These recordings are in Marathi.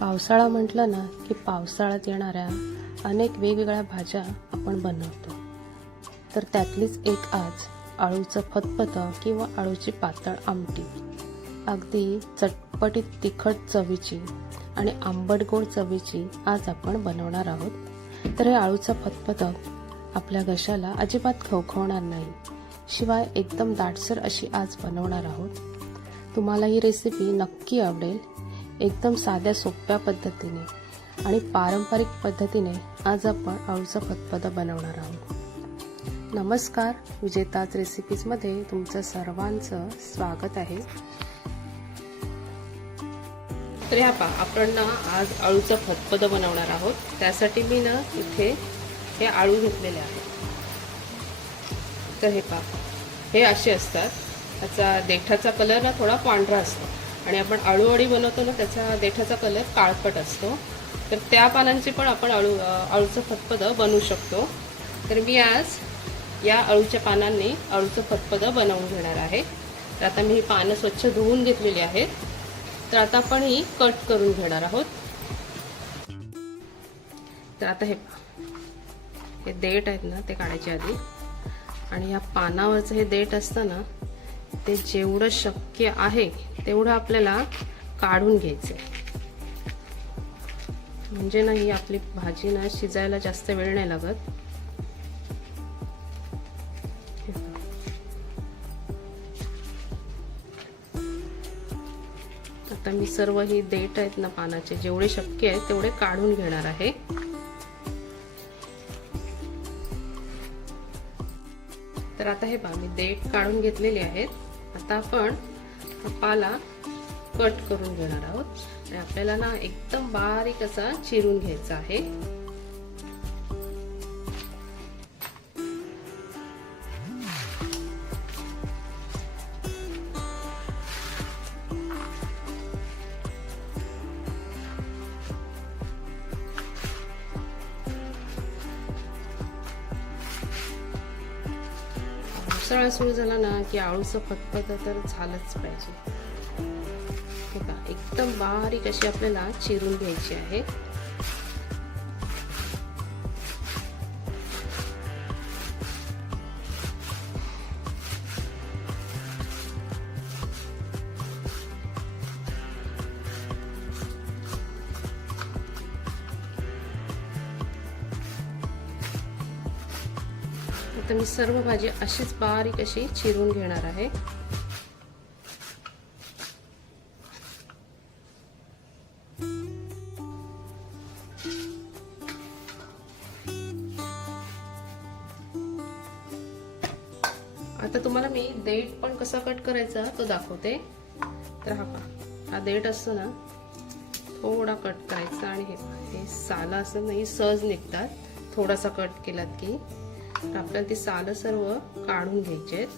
पावसाळा म्हटलं ना की पावसाळ्यात येणाऱ्या अनेक वेगवेगळ्या भाज्या आपण बनवतो. तर त्यातलीच एक आज आळूचं फतफतं किंवा आळूची पातळ आमटी. अगदी चटपटीत तिखट चवीची आणि आंबट गोड चवीची आज आपण बनवणार आहोत. तर हे आळूचं फतफतं आपल्या घशाला अजिबात खवखवणार नाही, शिवाय एकदम दाटसर अशी आज बनवणार आहोत. तुम्हाला ही रेसिपी नक्की आवडेल. एकदम साध्या सोप्या पद्धतीने आणि पारंपरिक पद्धतीने आज आपण आळूचं फतफतं बनवणार आहोत. नमस्कार, विजेताज रेसिपीजमध्ये तुमचं सर्वांचं स्वागत आहे. तर ह्या आपण आज आळूचं फतफतं बनवणार आहोत. त्यासाठी मी इथे हे आळू घेतलेले आहेत. तर हे असे असतात. त्याचा देठाचा कलर थोडा पांढरा असतो आणि आपण आळूवडी बनवतो ना, त्याचा देठाचा कलर काळपट असतो. तर त्या पानांची पण आपण आळूचं फतफतं बनवू शकतो. तर मी आज या आळूच्या पानांनी आळूचं फतफतं बनवून घेणार आहे. तर आता मी ही पानं स्वच्छ धुवून घेतलेली आहेत. तर आता आपण ही कट करून घेणार आहोत. तर आता हे देठ आहेत ना, ते काढायचे आधी. आणि या पानावरचं हे देठ असतं ना, ते जेवढं शक्य आहे तेवढं आपल्याला काढून घ्यायचं, म्हणजे ना ही आपली भाजी ना शिजायला जास्त वेळ नाही लागत. आता मी सर्व ही देठ आहेत ना पानाचे, जेवढे शक्य आहे तेवढे काढून घेणार आहे. तर आता हे मी देठ काढून घेतलेले आहेत. आता आपण पाला कट करून घेणार आहोत. आणि आपल्याला ना एकदम बारीक असा चिरून घ्यायचा आहे. पावसाळा सुरू झाला ना की आळूचं फतफतं तर झालंच पाहिजे. एकदम बारीक अशी आपल्याला चिरून घ्यायची आहे. आता मी सर्व भाजी अशीच बारीक अशी चिरून घेणार आहे. आता तुम्हाला मी देठ पण कसा कट करायचा तो दाखवते. तर हा देठ असतो ना, थोडा कट करायचा. आणि हे सालं असं नाही, सहज निघतात. थोडासा कट केलात की आपल्याला ती सालं सर्व काढून घ्यायची आहेत.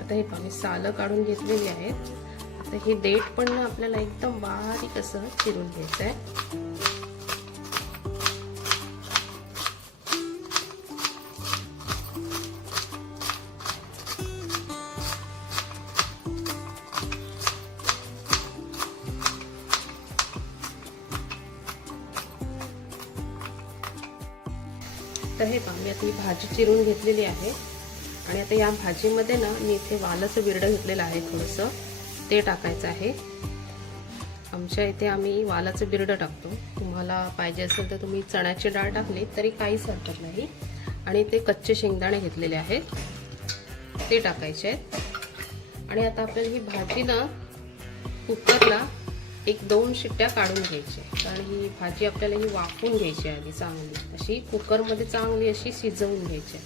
आता हे मी सालं काढून घेतलेली आहेत. आता हे देठ पण ना आपल्याला एकदम बारीक असं चिरून घ्यायचं आहे. तर हे मी आता ही भाजी चिरून घेतलेली आहे. आणि आता या भाजीमध्ये ना मी इथे वालाचं बिरडं घेतलेलं आहे, थोडंसं ते टाकायचं आहे. आमच्या इथे आम्ही वालाचं बिरडं टाकतो. तुम्हाला पाहिजे असेल तर तुम्ही चण्याची डाळ टाकली तरी काहीच हरकत नाही. आणि ते कच्चे शेंगदाणे घेतलेले आहेत, ते टाकायचे आहेत. आणि आता आपल्याला ही भाजी ना कुकरला 1-2 शिट्ट्या काढून घ्यायच्या, कारण ही भाजी आपल्याला ही वाफवून घ्यायची आधी चांगली अशी कुकरमध्ये, चांगली अशी शिजवून घ्यायची.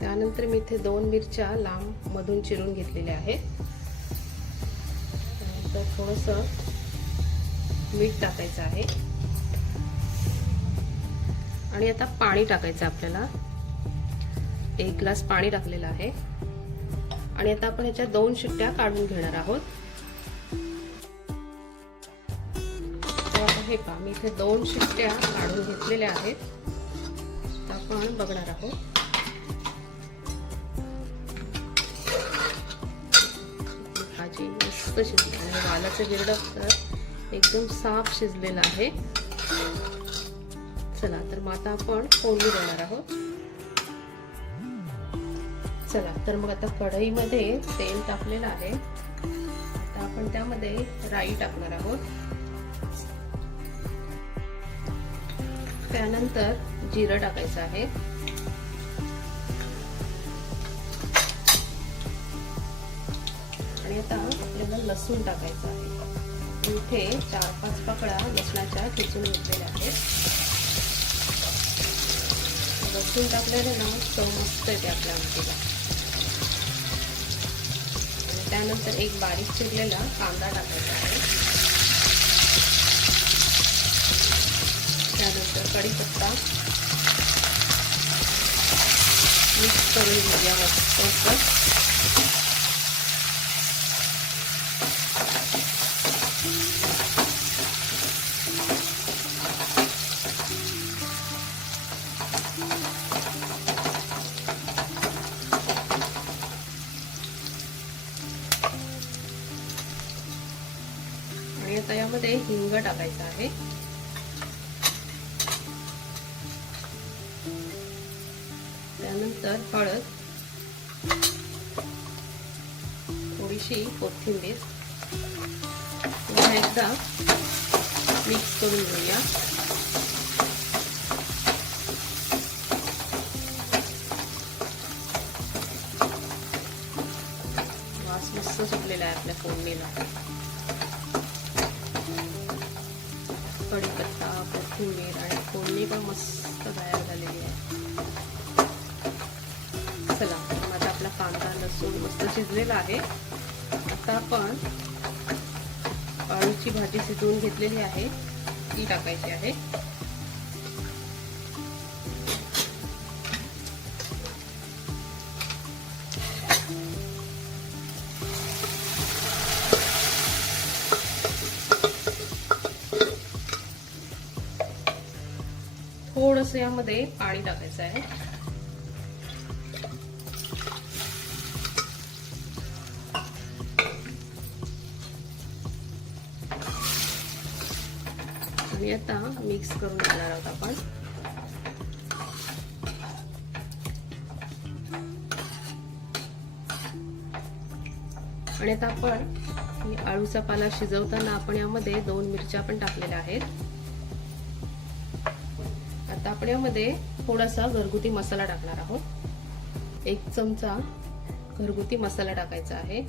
त्यानंतर मी इथे 2 मिरच्या लांब मधून चिरून घेतलेल्या आहेत. तर थोडंसं मीठ टाकायचं आहे. आणि आता पाणी टाकायचं आपल्याला. 1 ग्लास पाणी टाकलेलं आहे आणि आता आपण याच्या 2 शिट्ट्या काढून घेणार आहोत. हे पहा, मी इथे 2 शिट्ट्या काढून घेतलेल्या आहेत. आता आपण बघणार आहोत. भाजी मस्त शिजली आणि वालाचं गिरडं तर एकदम साफ शिजलेलं आहे. चला तर मग आता आपण फोडणी देणार आहोत. चला तर मग आता कढईमध्ये तेल टाकलेलं आहे. आता आपण त्यामध्ये राई टाकणार आहोत. त्यानंतर जिरं टाकायचं आहे. आणि आता आपल्याला लसूण टाकायचं आहे. इथे 4-5 पाकळ्या लसणाच्या ठेचून घेतलेल्या आहेत. लसूण टाकल्याने ना चव मस्त येते आपल्या आमटीला. आणि त्यानंतर एक बारीक चिरलेला कांदा टाकायचा आहे. त्यानंतर कढीपत्ता मिक्स करून घेऊया मस्त. आणि आता यामध्ये हिंग टाकायचं आहे. त्यानंतर हळद, थोडीशी कोथिंबीर पुन्हा एकदा मिक्स करून घेऊया. वास मस्त सुटलेला आहे आपल्या फोडणीला. कढीपत्ता, कोथिंबीर आणि फोडणी पण मस्त तयार झालेली आहे. चला आता आपला कांदा लसूण मस्त शिजलेला आहे. आता आपण अळूची भाजी शिजवून घेतलेली आहे ती टाकायची आहे. थोडंसं यामध्ये पाणी टाकायचं आहे. आणि आता मिक्स करून घेणार आहोत आपण. आणि आता आपण आळूचा पाला शिजवताना आपण यामध्ये 2 मिरच्या पण टाकलेल्या आहेत. आता आपण यामध्ये थोडासा घरगुती मसाला टाकणार आहोत. 1 चमचा घरगुती मसाला टाकायचा आहे.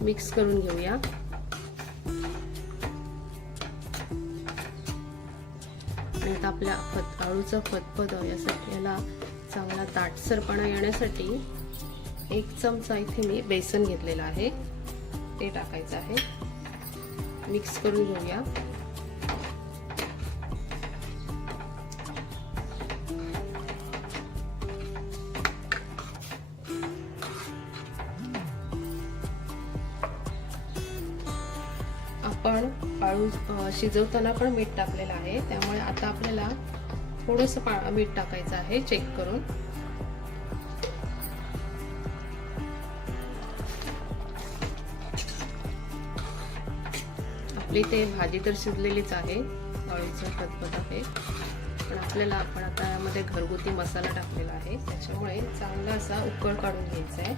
मिक्स करून घेऊया. आणि आता आपल्या आळूचं फतफद यासाठी याला चांगला दाटसरपणा येण्यासाठी 1 चमचा इथे मी बेसन घेतलेला आहे ते टाकायचं आहे. मिक्स करून घेऊया. आपण आळू शिजवताना पण मीठ टाकलेलं आहे, त्यामुळे आता आपल्याला थोडंसं मीठ टाकायचं आहे चेक करून. आपली ते भाजी तर शिजलेलीच आहे, अळूचं फतफद आहे, पण आपल्याला आपण आता यामध्ये घरगुती मसाला टाकलेला आहे, त्याच्यामुळे चांगला असा उकळ काढून घ्यायचा आहे.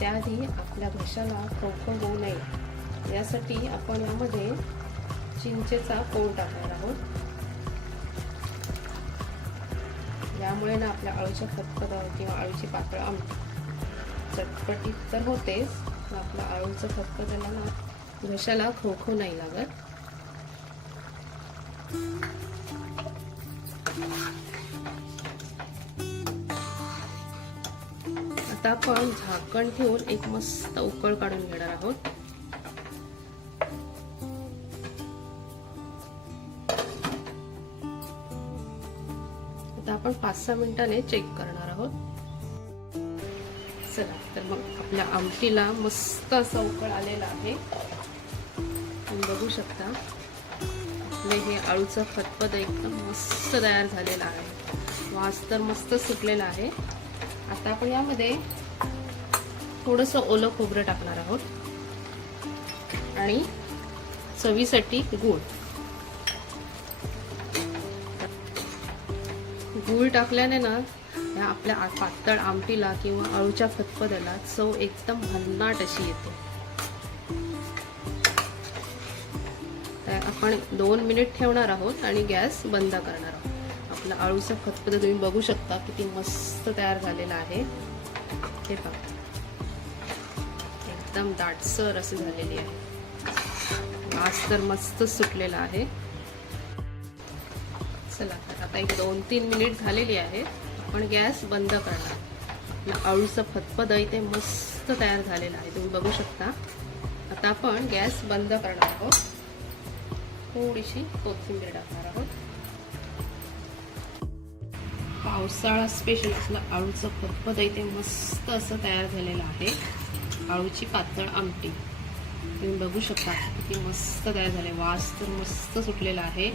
त्याआधी आपल्या घशाला खवखव होऊ नये यासाठी आपण यामध्ये चिंचेचा कोळ टाकणार आहोत. यामुळे ना आपल्या अळूच्या फतफद किंवा अळूची पातळ आमटी चटपटीत तर होतेच, आपल्या अळूचं फतफदाला ना घशाला खवखव नाही लागत. आता आपण झाकण ठेवून एक मस्त उकळ काढून घेणार आहोत. आपण 5-6 मिनिटांनी चेक करणार आहोत. चला तर मग आपल्या आमटीला मस्त असा उकळ आलेला आहे. तुम्ही बघू शकता आपले हे आळूचं फतफद एकदम मस्त तयार झालेला आहे. वास तर मस्त सुटलेला आहे. आता आपण यामध्ये थोडंसं ओलं खोबरं टाकणार आहोत आणि चवीसाठी गूळ. गूळ टाकल्याने ना या आपल्या पातळ आमटीला किंवा आळूच्या फतफद्याला चव एकदम भन्नाट अशी येते. तर आपण 2 मिनिट ठेवणार आहोत आणि गॅस बंद करणार आहोत. आपला आळूचा फतफद तुम्ही बघू शकता किती मस्त तयार झालेला आहे. हे बघा एकदम दाटसर असे झालेली आहे. वास तर मस्त सुटलेला आहे. चला तर आता एक 2-3 मिनिट झालेली आहेत. आपण गॅस बंद करणार. आळूचं फतफद आहे ते मस्त तयार झालेलं आहे. तुम्ही बघू शकता. आता आपण गॅस बंद करणार आहोत. थोडीशी कोथिंबीर टाकणार आहोत. पावसाळा स्पेशल असलं आळूचं फतफद आहे ते मस्त असं तयार झालेलं आहे. आळूची पातळ आमटी तुम्ही बघू शकता किती मस्त तयार झाले. वास तर मस्त सुटलेला आहे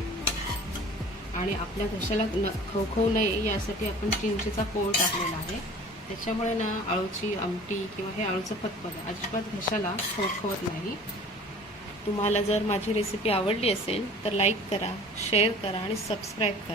आणि आपल्या घशाला खवखवू नये यासाठी आपण चिंचेचा कोळ टाकलेला आहे. त्याच्यामुळे ना आळूची आमटी किंवा हे आळूचं फतफद अजिबात घशाला खवखवत नाही. तुम्हाला जर माझी रेसिपी आवडली असेल तर लाईक करा, शेअर करा आणि सबस्क्राईब करा.